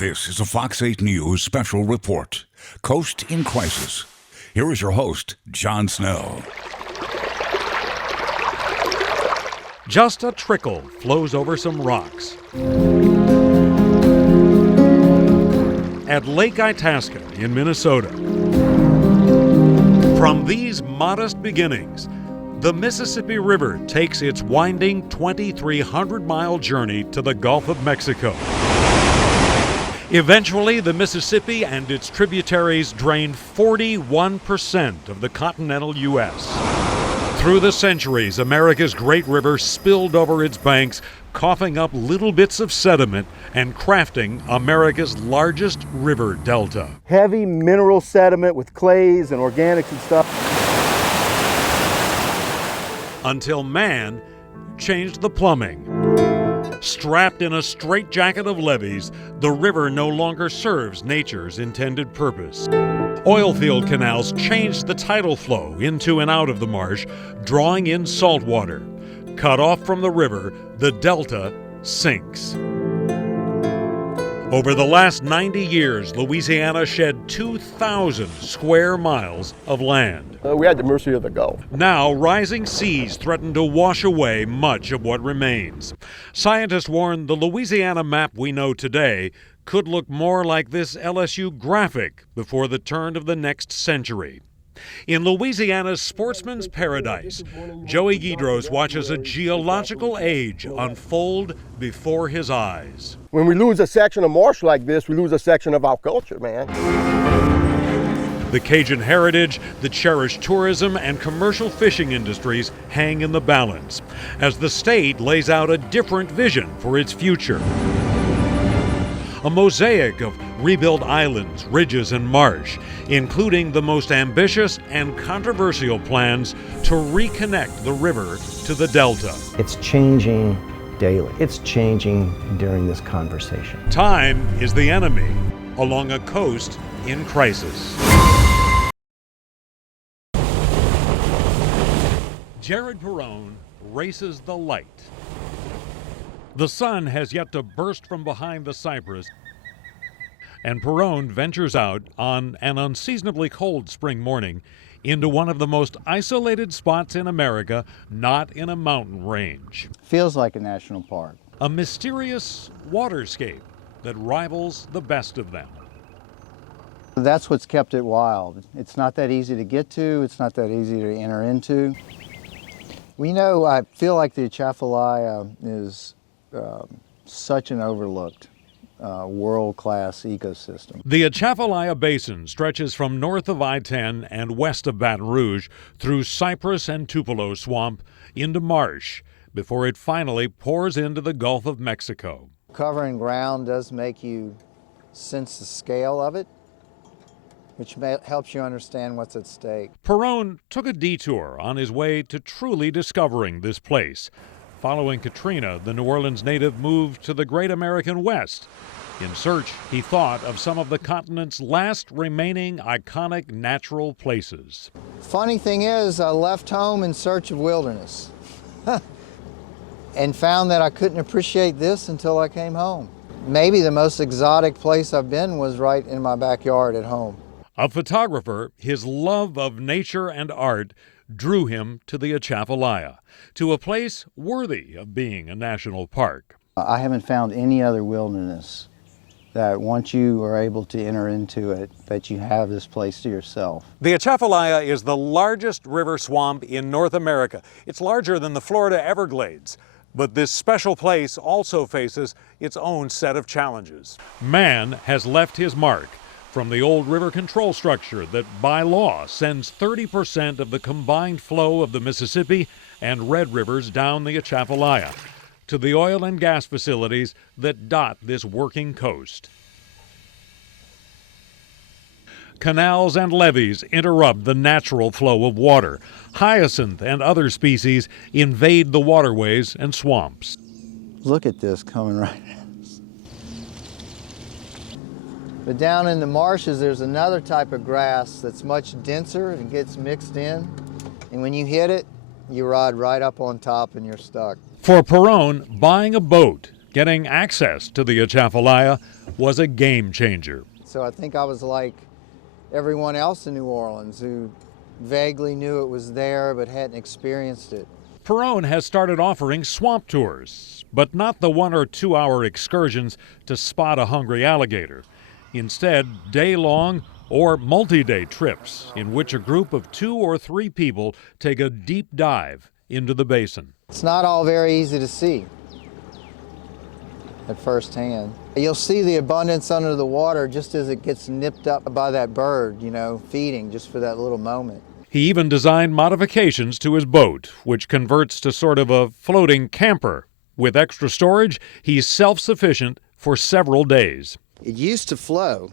This is a Fox 8 News special report, Coast in Crisis. Here is your host, John Snell. Just a trickle flows over some rocks. At Lake Itasca in Minnesota. From these modest beginnings, the Mississippi River takes its winding 2,300-mile journey to the Gulf of Mexico. Eventually, the Mississippi and its tributaries drain 41% of the continental U.S. Through the centuries, America's great river spilled over its banks, coughing up little bits of sediment and crafting America's largest river delta. Heavy mineral sediment with clays and organics and stuff. Until man changed the plumbing. Strapped in a straitjacket of levees, the river no longer serves nature's intended purpose. Oilfield canals changed the tidal flow into and out of the marsh, drawing in salt water. Cut off from the river, the delta sinks. Over the last 90 years, Louisiana shed 2,000 square miles of land. We're at the mercy of the Gulf. Now, rising seas threaten to wash away much of what remains. Scientists warn the Louisiana map we know today could look more like this LSU graphic before the turn of the next century. In Louisiana's sportsman's paradise, Joey Guidros watches a geological age unfold before his eyes. When we lose a section of marsh like this, we lose a section of our culture, man. The Cajun heritage, the cherished tourism, and commercial fishing industries hang in the balance as the state lays out a different vision for its future. A mosaic of rebuilt islands, ridges, and marsh, including the most ambitious and controversial plans to reconnect the river to the delta. It's changing daily. It's changing during this conversation. Time is the enemy along a coast in crisis. Jared Perrone races the light. The sun has yet to burst from behind the cypress, and Perrone ventures out on an unseasonably cold spring morning into one of the most isolated spots in America, not in a mountain range. Feels like a national park. A mysterious waterscape that rivals the best of them. That's what's kept it wild. It's not that easy to get to, it's not that easy to enter into. We know, I feel like the Atchafalaya is such an overlooked world-class ecosystem. The Atchafalaya Basin stretches from north of I-10 and west of Baton Rouge through cypress and tupelo swamp into marsh before it finally pours into the Gulf of Mexico. Covering ground does make you sense the scale of it, which helps you understand what's at stake. Perrone took a detour on his way to truly discovering this place. Following Katrina, the New Orleans native moved to the great American West. In search, he thought, of some of the continent's last remaining iconic natural places. Funny thing is, I left home in search of wilderness and found that I couldn't appreciate this until I came home. Maybe the most exotic place I've been was right in my backyard at home. A photographer, his love of nature and art drew him to the Atchafalaya, to a place worthy of being a national park. I haven't found any other wilderness that once you are able to enter into it, that you have this place to yourself. The Atchafalaya is the largest river swamp in North America. It's larger than the Florida Everglades. But this special place also faces its own set of challenges. Man has left his mark. From the old river control structure that by law sends 30% of the combined flow of the Mississippi and Red Rivers down the Atchafalaya, to the oil and gas facilities that dot this working coast. Canals and levees interrupt the natural flow of water. Hyacinth and other species invade the waterways and swamps. Look at this coming right at us. But down in the marshes, there's another type of grass that's much denser and gets mixed in. And when you hit it, you ride right up on top and you're stuck. For Perrone, buying a boat Getting access to the Atchafalaya was a game changer. So I think I was like everyone else in New Orleans who vaguely knew it was there but hadn't experienced it. Perone has started offering swamp tours, but not the 1 or 2 hour excursions to spot a hungry alligator. Instead, day-long or multi-day trips in which a group of 2 or 3 people take a deep dive into the basin. It's not all very easy to see at first hand. You'll see the abundance under the water just as it gets nipped up by that bird, you know, feeding just for that little moment. He even designed modifications to his boat, which converts to sort of a floating camper. With extra storage, he's self-sufficient for several days. It used to flow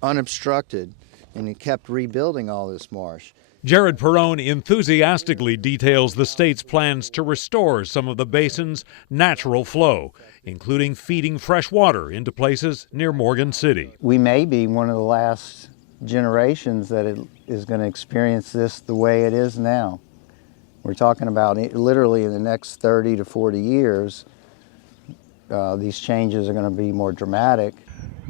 unobstructed, and it kept rebuilding all this marsh. Jared Perone enthusiastically details the state's plans to restore some of the basin's natural flow, including feeding fresh water into places near Morgan City. We may be one of the last generations that is going to experience this the way it is now. We're talking about literally in the next 30 to 40 years, these changes are going to be more dramatic.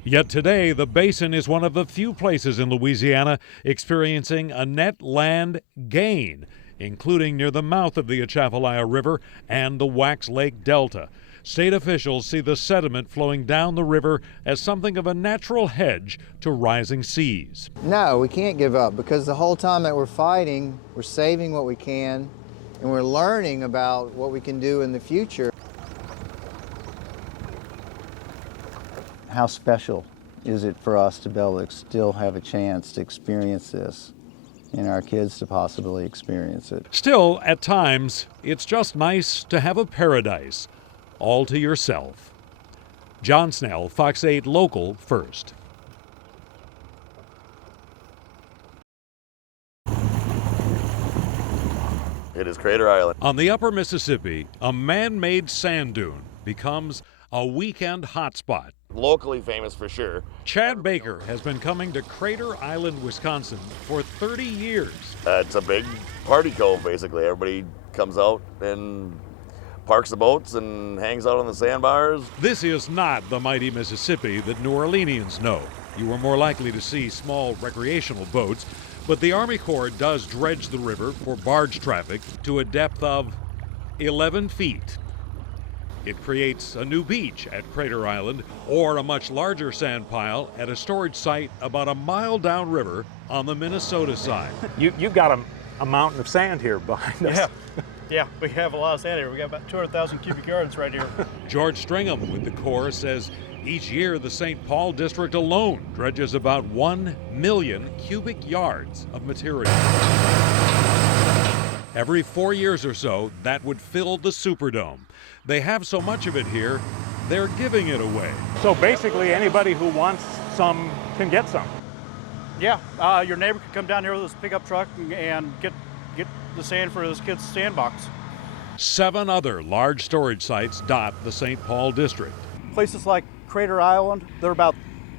Yet today, the basin is one of the few places in Louisiana experiencing a net land gain, including near the mouth of the Atchafalaya River and the Wax Lake Delta. State officials see the sediment flowing down the river as something of a natural hedge to rising seas. No, we can't give up, because the whole time that we're fighting, we're saving what we can, and we're learning about what we can do in the future. How special is it for us to be able to still have a chance to experience this, and our kids to possibly experience it? Still, at times, it's just nice to have a paradise all to yourself. John Snell, Fox 8 Local First. It is Crater Island. On the upper Mississippi, a man-made sand dune becomes a weekend hotspot. Locally famous for sure. Chad Baker has been coming to Crater Island, Wisconsin for 30 years. It's a big party cove, basically. Everybody comes out and parks the boats and hangs out on the sandbars. This is not the mighty Mississippi that New Orleanians know. You are more likely to see small recreational boats, but the Army Corps does dredge the river for barge traffic to a depth of 11 feet. It creates a new beach at Crater Island, or a much larger sand pile at a storage site about a mile downriver on the Minnesota side. You've got a mountain of sand here behind us. Yeah, we have a lot of sand here. We got about 200,000 cubic yards right here. George Stringham with the Corps says each year the St. Paul district alone dredges about 1 million cubic yards of material. Every 4 years or so, that would fill the Superdome. They have so much of it here, they're giving it away. So basically anybody who wants some can get some. Yeah, your neighbor could come down here with his pickup truck and get the sand for his kid's sandbox. 7 other large storage sites dot the St. Paul district. Places like Crater Island, there are about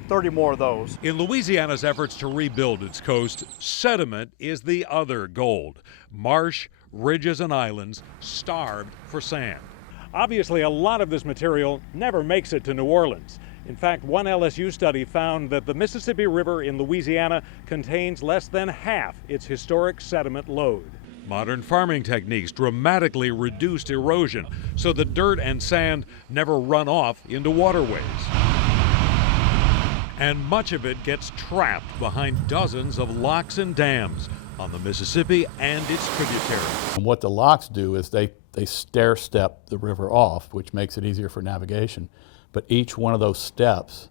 30 more of those. In Louisiana's efforts to rebuild its coast, sediment is the other gold. Marsh, ridges, and islands starved for sand. Obviously, a lot of this material never makes it to New Orleans. In fact, one LSU study found that the Mississippi River in Louisiana contains less than half its historic sediment load. Modern farming techniques dramatically reduced erosion, so the dirt and sand never run off into waterways. And much of it gets trapped behind dozens of locks and dams on the Mississippi and its tributaries. And what the locks do is they stair-step the river off, which makes it easier for navigation. But each one of those steps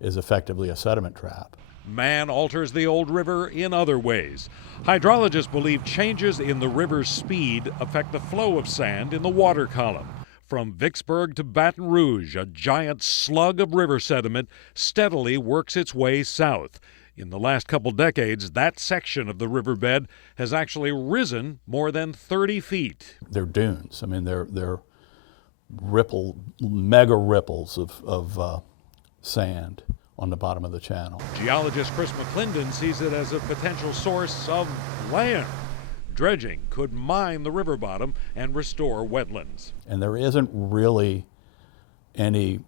is effectively a sediment trap. Man alters the old river in other ways. Hydrologists believe changes in the river's speed affect the flow of sand in the water column. From Vicksburg to Baton Rouge, a giant slug of river sediment steadily works its way south. In the last couple decades, that section of the riverbed has actually risen more than 30 feet. They're dunes. I mean, they're mega ripples of sand on the bottom of the channel. Geologist Chris McClendon sees it as a potential source of land. Dredging could mine the river bottom and restore wetlands. And there isn't really any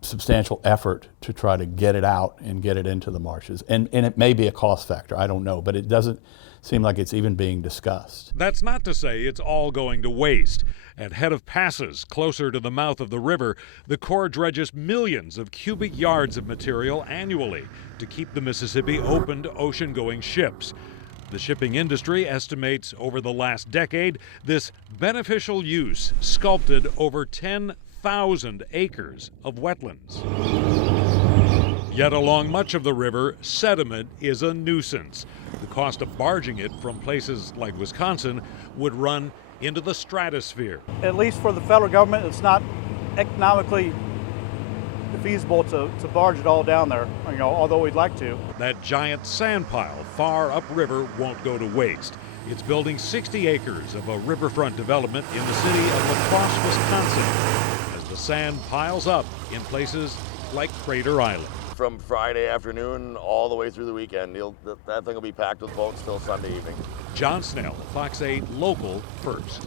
substantial effort to try to get it out and get it into the marshes. And it may be a cost factor, I don't know, but it doesn't seem like it's even being discussed. That's not to say it's all going to waste. At head of passes closer to the mouth of the river, the Corps dredges millions of cubic yards of material annually to keep the Mississippi open to ocean-going ships. The shipping industry estimates over the last decade this beneficial use sculpted over 10,000 acres of wetlands. Yet along much of the river, sediment is a nuisance. The cost of barging it from places like Wisconsin would run into the stratosphere. At least for the federal government, it's not economically feasible to barge it all down there, although we'd like to. That giant sand pile far upriver won't go to waste. It's building 60 acres of a riverfront development in the city of La Crosse, Wisconsin, as the sand piles up in places like Crater Island. From Friday afternoon all the way through the weekend, that thing will be packed with boats till Sunday evening. John Snell, Fox 8 Local First.